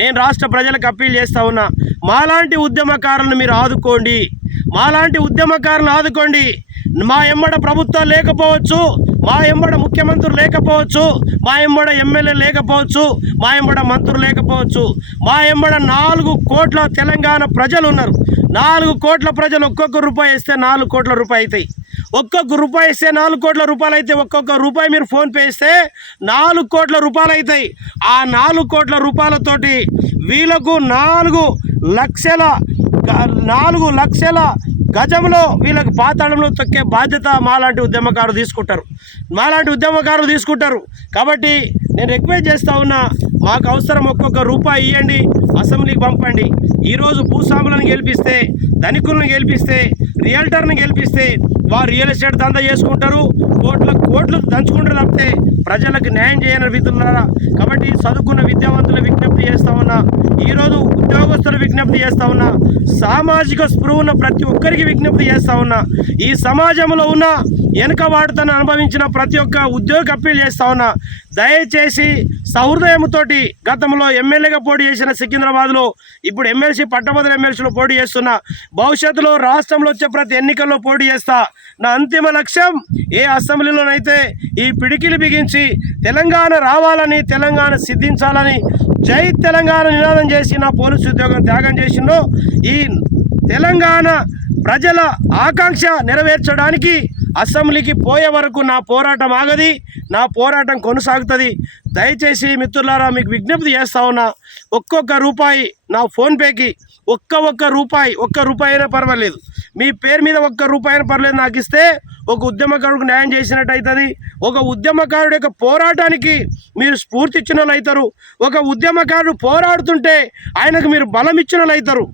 నేను రాష్ట్ర ప్రజలకు అప్పీల్ చేస్తా ఉన్నా, మాలాంటి ఉద్యమకారులను మీరు ఆదుకోండి, మాలాంటి ఉద్యమకారులను ఆదుకోండి. మా ఎంబడ ప్రభుత్వాలు లేకపోవచ్చు, మా ఎంబడ ముఖ్యమంత్రులు లేకపోవచ్చు, మా ఎంబడ ఎమ్మెల్యే లేకపోవచ్చు, మా ఎంబడ మంత్రులు లేకపోవచ్చు, మా ఎంబడ 4 కోట్ల తెలంగాణ ప్రజలు ఉన్నారు. 4 కోట్ల ప్రజలు ఒక్కొక్క రూపాయి ఇస్తే 4 కోట్ల రూపాయలు అవుతాయి. ఒక్కొక్క రూపాయి ఇస్తే 4 కోట్ల రూపాయలు అయితే ఒక్కొక్క రూపాయి మీరు ఫోన్పే ఇస్తే 4 కోట్ల రూపాయలు అవుతాయి. ఆ 4 కోట్ల రూపాయలతోటి వీళ్ళకు 4 లక్షల గజంలో వీళ్ళకి పాతాళంలో తొక్కే బాధ్యత మాలాంటి ఉద్యమకారులు తీసుకుంటారు. కాబట్టి నేను రిక్వెస్ట్ చేస్తూ ఉన్నా, మాకు అవసరం ఒక్కొక్క రూపాయి ఇవ్వండి, అసెంబ్లీకి పంపండి. ఈరోజు భూస్వాములను గెలిపిస్తే, ధనికులను గెలిపిస్తే, రియల్టర్ని గెలిపిస్తే వారు రియల్ ఎస్టేట్ దందా చేసుకుంటారు, కోట్లు దంచుకుంటారు తప్పితే ప్రజలకు న్యాయం చేయని రీతులున్నారా. కాబట్టి చదువుకున్న విద్యావంతుల విజ్ఞప్తి చేస్తూ ఉన్నా, ఈరోజు ఉద్యోగస్తుల విజ్ఞప్తి చేస్తూ ఉన్నా, సామాజిక స్పృహ ఉన్న ప్రతి ఒక్కరికి విజ్ఞప్తి చేస్తూ ఉన్నా, ఈ సమాజంలో ఉన్న వెనుకబాటుతను అనుభవించిన ప్రతి ఒక్క ఉద్యోగి అప్పీల్ చేస్తూ ఉన్నా, దయచేసి సహృదయంతో గతంలో ఎమ్మెల్యేగా పోటీ చేసిన సికింద్రాబాద్లో ఇప్పుడు ఎమ్మెల్సీ పట్టభద్రుల ఎమ్మెల్సీలో పోటీ చేస్తున్నా, భవిష్యత్తులో రాష్ట్రంలో వచ్చే ప్రతి ఎన్నికల్లో పోటీ చేస్తా. నా అంతిమ లక్ష్యం ఏ అసెంబ్లీలోనైతే ఈ పిడికిలి బిగించి తెలంగాణ రావాలని, తెలంగాణ సిద్ధించాలని, జై తెలంగాణ నినాదం చేసి నా పోలీసు ఉద్యోగం త్యాగం చేసిందో, ఈ తెలంగాణ ప్రజల ఆకాంక్ష నెరవేర్చడానికి అసెంబ్లీకి పోయే వరకు నా పోరాటం ఆగది, నా పోరాటం కొనసాగుతుంది. దయచేసి మిత్రులారా, మీకు విజ్ఞప్తి చేస్తా ఉన్నా, ఒక్కొక్క రూపాయి నా ఫోన్పేకి ఒక్క రూపాయి అయినా పర్వాలేదు, మీ పేరు మీద ఒక్క రూపాయి అయినా పర్లేదు నాకు ఇస్తే ఒక ఉద్యమకారుడికి న్యాయం చేసినట్టు అవుతుంది. ఒక ఉద్యమకారుడి యొక్క పోరాటానికి మీరు స్ఫూర్తి ఇచ్చిన వాళ్ళు అవుతారు. ఒక ఉద్యమకారుడు పోరాడుతుంటే ఆయనకు మీరు బలం ఇచ్చిన వాళ్ళు అవుతారు.